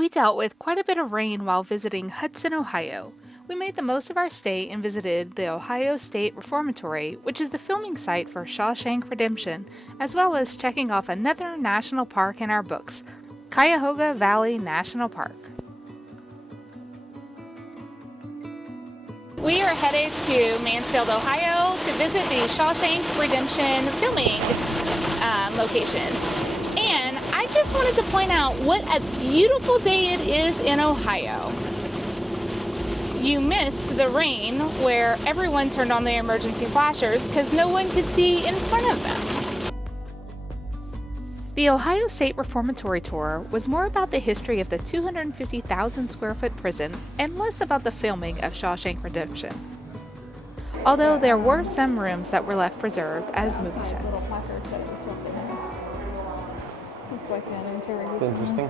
We dealt with quite a bit of rain while visiting Hudson, Ohio. We made the most of our stay and visited the Ohio State Reformatory, which is the filming site for Shawshank Redemption, as well as checking off another national park in our books, Cuyahoga Valley National Park. We are headed to Mansfield, Ohio to visit the Shawshank Redemption filming locations. And I just wanted to point out what a beautiful day it is in Ohio. You missed the rain where everyone turned on the emergency flashers because no one could see in front of them. The Ohio State Reformatory tour was more about the history of the 250,000 square foot prison and less about the filming of Shawshank Redemption. Although there were some rooms that were left preserved as movie sets. It's interesting.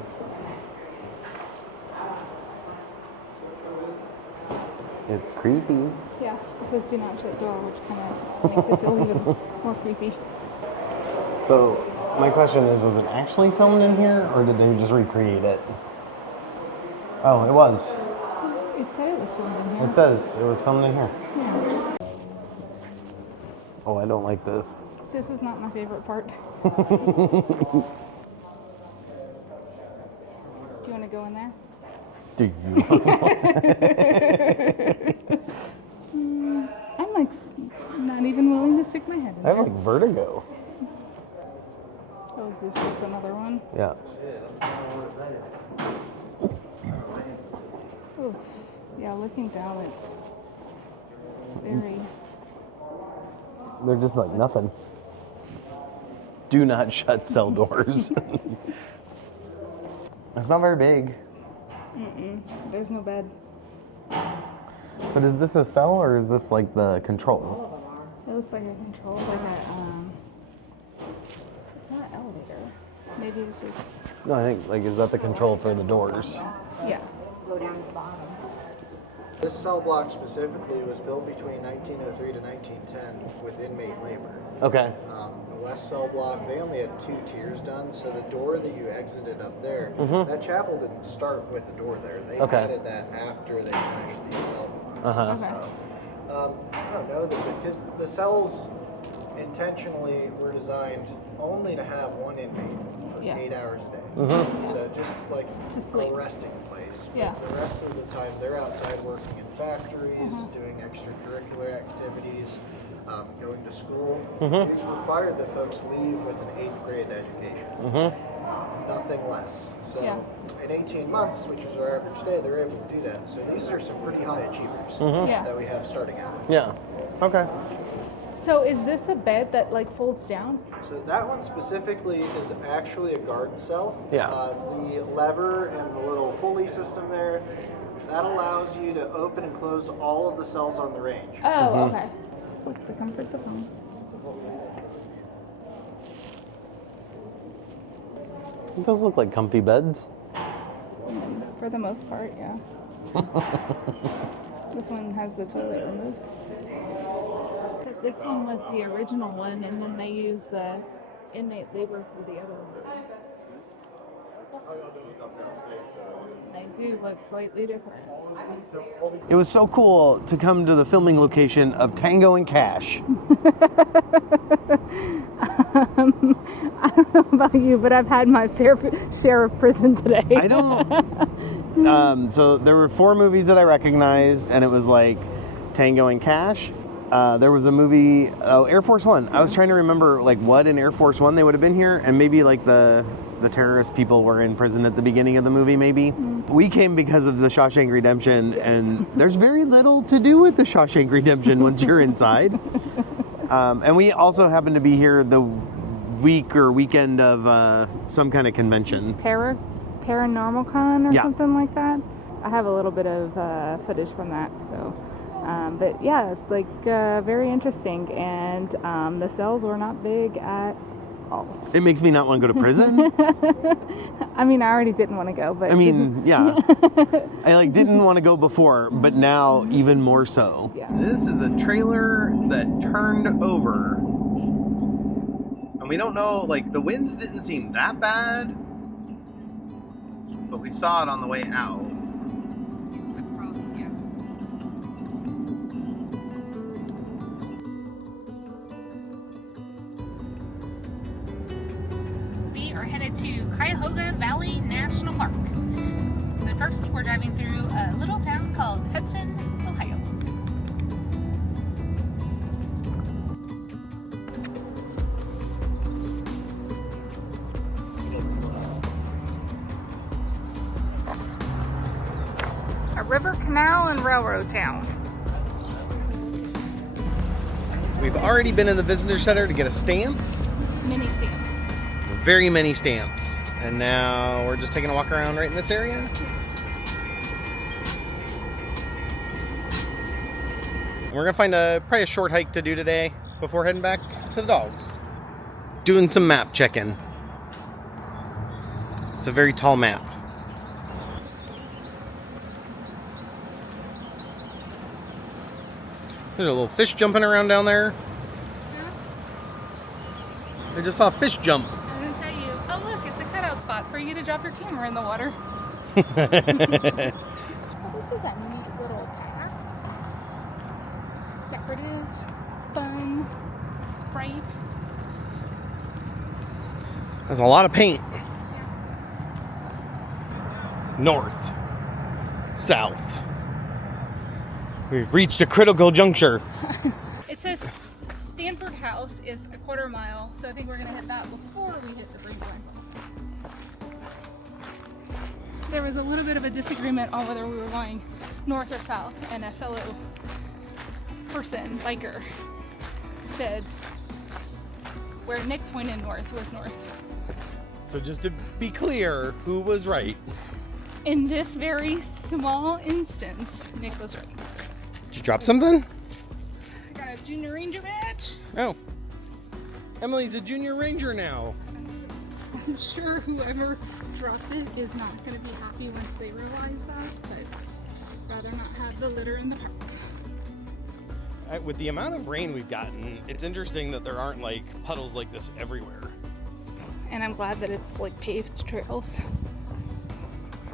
It's creepy. Yeah, it says do not shut door, which kind of makes it feel even more creepy. So, my question is, was it actually filmed in here, or did they just recreate it? Oh, it was. It said it was filmed in here. It says it was filmed in here. Yeah. Oh, I don't like this. This is not my favorite part. Do you want to go in there? Do you? I'm like not even willing to stick my head in I have there. like vertigo. Oh, is this just another one? Yeah. Oof. Yeah, looking down, it's very... They're just like nothing. Do not shut cell doors. It's not very big. There's no bed. But is this a cell or is this like the control? It looks like a control, like a, it's not an elevator. Maybe it's just... No, I think, like, is that the control for the doors? Yeah. Go down to the bottom. This cell block specifically was built between 1903 to 1910 with inmate labor. Okay. The west cell block, they only had 2 tiers done, so the door that you exited up there, that chapel didn't start with the door there. They added that after they finished the cell block. Okay. So, I don't know, because the cells intentionally were designed only to have one inmate for 8 hours a day. So just like a resting place. Yeah. But the rest of the time, they're outside working in factories, doing extracurricular activities, going to school. It's required that folks leave with an 8th grade education. Nothing less. So in 18 months, which is our average day, they're able to do that. So these are some pretty high achievers that we have starting out. Yeah. Okay. So is this the bed that like folds down? So that one specifically is actually a guard cell. Yeah. The lever and the little pulley system there, that allows you to open and close all of the cells on the range. Oh, okay. It's like the comforts of home. It does look like comfy beds. For the most part, yeah. This one has the toilet removed. This one was the original one, and then they used the inmate labor for the other one. They do look slightly different. It was so cool to come to the filming location of Tango and Cash. I don't know about you, but I've had my fair share of prison today. I don't. So there were 4 movies that I recognized, and it was like Tango and Cash. There was a movie, Air Force One. I was trying to remember like what in Air Force One they would have been here, and maybe like the terrorist people were in prison at the beginning of the movie, maybe. We came because of the Shawshank Redemption, and there's very little to do with the Shawshank Redemption once you're inside. And we also happened to be here the week or weekend of some kind of convention. ParaNormal Con or something like that. I have a little bit of footage from that, so... but yeah, it's like very interesting, and the cells were not big at all. It makes me not want to go to prison. I mean, I already didn't want to go, but... I mean, yeah. I like didn't want to go before, but now even more so. Yeah. This is a trailer that turned over. And we don't know, like, the winds didn't seem that bad. but we saw it on the way out. It's across, yeah. We are headed to Cuyahoga Valley National Park. But first, we're driving through a little town called Hudson, Ohio. A river, canal, and railroad town. We've already been in the visitor center to get a stamp. Many stamps. Very many stamps. And now we're just taking a walk around right in this area. We're gonna find probably a short hike to do today before heading back to the dogs. Doing some map checking. It's a very tall map. There's a little fish jumping around down there. I just saw a fish jump. I'm gonna tell you, oh look, it's a cutout spot for you to drop your camera in the water. Oh, this is a neat little kayak. Decorative, fun, bright. There's a lot of paint. North, south. We've reached a critical juncture. It says Stanford House is a quarter mile, so I think we're gonna hit that before we hit the Brandywine Waterfalls. There was a little bit of a disagreement on whether we were going north or south, and a fellow person, biker, said where Nick pointed north was north. So just to be clear, who was right? In this very small instance, Nick was right. Did you drop something? I got a junior ranger badge. Oh. Emily's a junior ranger now. I'm sure whoever dropped it is not going to be happy once they realize that, but rather not have the litter in the park. With the amount of rain we've gotten, it's interesting that there aren't like puddles like this everywhere. And I'm glad that it's like paved trails.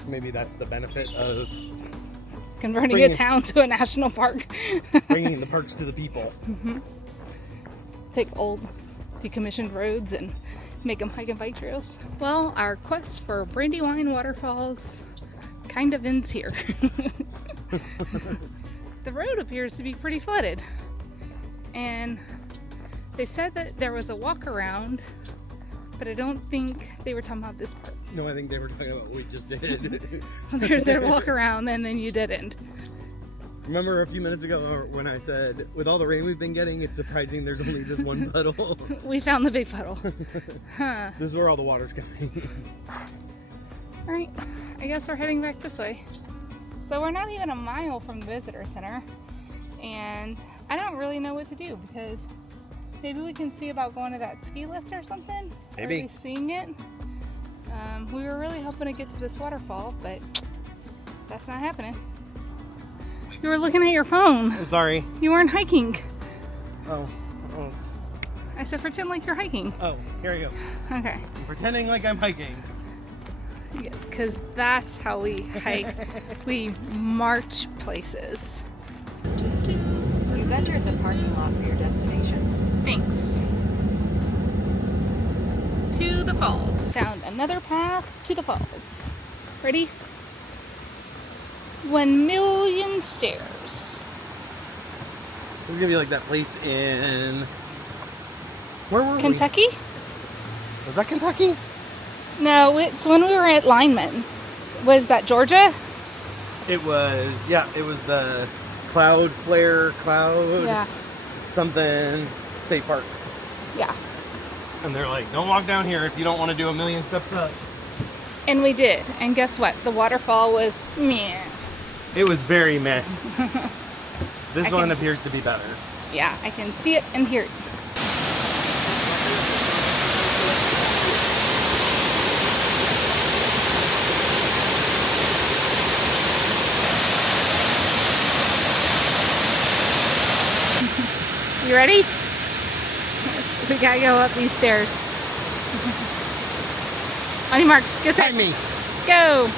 Maybe that's the benefit of Converting a town to a national park. bringing the parks to the people. Mm-hmm. Take old decommissioned roads and make them hike and bike trails. Well, our quest for Brandywine Waterfalls kind of ends here. The road appears to be pretty flooded. And they said that there was a walk around, but I don't think they were talking about this part. No, I think they were talking about what we just did. There's their walk around and then you didn't. Remember a few minutes ago when I said, with all the rain we've been getting, it's surprising there's only this one puddle. We found the big puddle. Huh. This is where all the water's coming. Alright, I guess we're heading back this way. So we're not even a mile from the visitor center, and I don't really know what to do because maybe we can see about going to that ski lift or something. Maybe. Or at least seeing it. We were really hoping to get to this waterfall, but that's not happening. You were looking at your phone. Sorry. You weren't hiking. Oh. I said pretend like you're hiking. Oh, here I go. Okay. I'm pretending like I'm hiking. Yeah, because that's how we hike. We march places. You've entered the parking lot for your destination. Thanks. To the falls. Found another path to the falls. Ready? 1,000,000 stairs. This is gonna be like that place in... Where were Kentucky? Was that Kentucky? No, it's when we were at Lineman. Was that Georgia? It was, yeah, it was the Cloud Yeah. something state park. Yeah. And they're like, don't walk down here if you don't want to do 1,000,000 steps up. And we did. And guess what? The waterfall was meh. It was very meh. This I one can- appears to be better. Yeah, I can see it and hear it. You ready? We gotta go up these stairs. On your marks, get set. Behind me. go.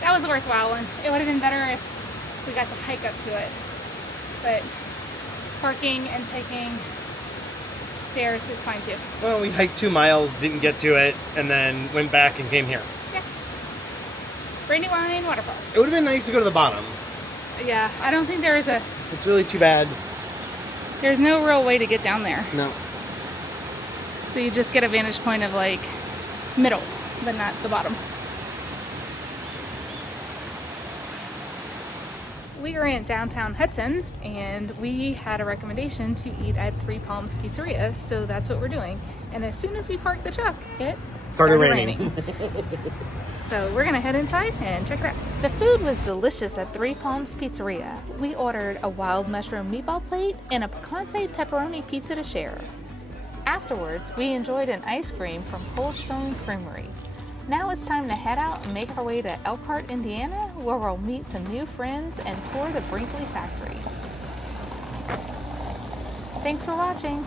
That was a worthwhile one. It would have been better if we got to hike up to it. But parking and taking stairs is fine too. Well, we hiked 2 miles, didn't get to it, and then went back and came here. Yeah. Brandywine Waterfalls. It would have been nice to go to the bottom. Yeah, I don't think there's It's really too bad. there's no real way to get down there. No. So you just get a vantage point of like middle, but not the bottom. We are in downtown Hudson and we had a recommendation to eat at Palms Pizzeria, so that's what we're doing. And as soon as we parked the truck, it started raining. So we're gonna head inside and check it out. The food was delicious at Palms Pizzeria. We ordered a wild mushroom meatball plate and a picante pepperoni pizza to share. Afterwards, we enjoyed an ice cream from Cold Stone Creamery. Now it's time to head out and make our way to Elkhart, Indiana, where we'll meet some new friends and tour the Brinkley factory. Thanks for watching.